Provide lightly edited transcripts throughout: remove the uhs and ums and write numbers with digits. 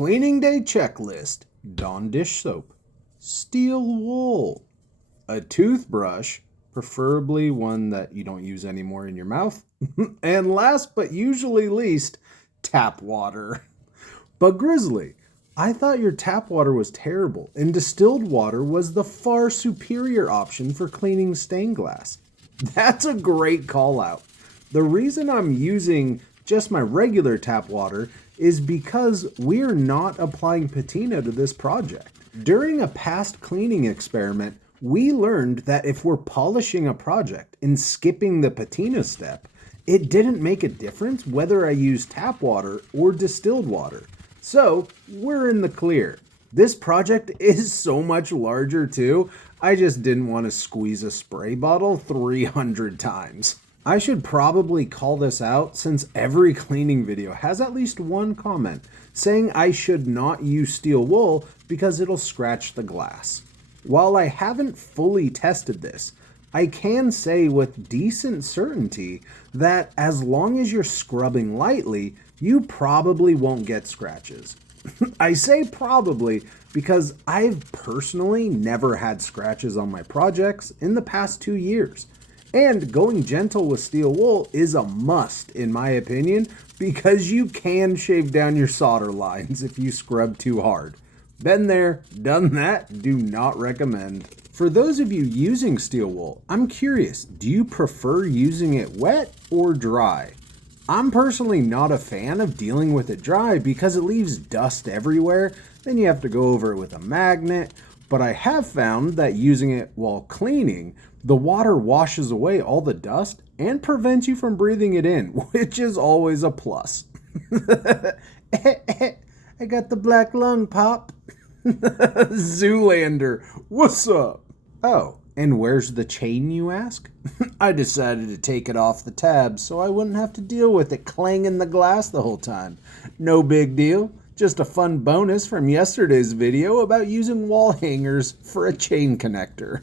Cleaning day checklist: Dawn dish soap, steel wool, a toothbrush, preferably one that you don't use anymore in your mouth, and last but usually least, tap water. But Grizzly, I thought your tap water was terrible and distilled water was the far superior option for cleaning stained glass. That's a great call out. The reason I'm using just my regular tap water is because we're not applying patina to this project. During a past cleaning experiment, we learned that if we're polishing a project and skipping the patina step, it didn't make a difference whether I used tap water or distilled water. So we're in the clear. This project is so much larger too, I just didn't want to squeeze a spray bottle 300 times. I should probably call this out since every cleaning video has at least one comment saying I should not use steel wool because it'll scratch the glass. While I haven't fully tested this, I can say with decent certainty that as long as you're scrubbing lightly, you probably won't get scratches. I say probably because I've personally never had scratches on my projects in the past 2 years. And going gentle with steel wool is a must in my opinion because you can shave down your solder lines if you scrub too hard. Been there, done that, do not recommend. For those of you using steel wool, I'm curious, do you prefer using it wet or dry? I'm personally not a fan of dealing with it dry because it leaves dust everywhere, then you have to go over it with a magnet, but I have found that using it while cleaning, the water washes away all the dust and prevents you from breathing it in, which is always a plus. I got the black lung, Pop. Zoolander, what's up? Oh, and where's the chain, you ask? I decided to take it off the tab so I wouldn't have to deal with it clanging the glass the whole time. No big deal, just a fun bonus from yesterday's video about using wall hangers for a chain connector.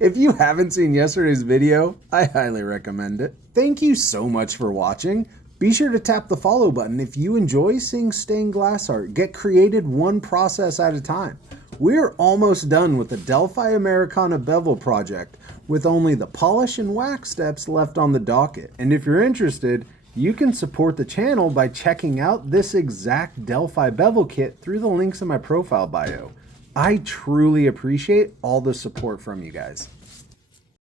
If you haven't seen yesterday's video, I highly recommend it. Thank you so much for watching. Be sure to tap the follow button if you enjoy seeing stained glass art get created one process at a time. We're almost done with the Delphi Americana bevel project with only the polish and wax steps left on the docket. And if you're interested, you can support the channel by checking out this exact Delphi bevel kit through the links in my profile bio. I truly appreciate all the support from you guys.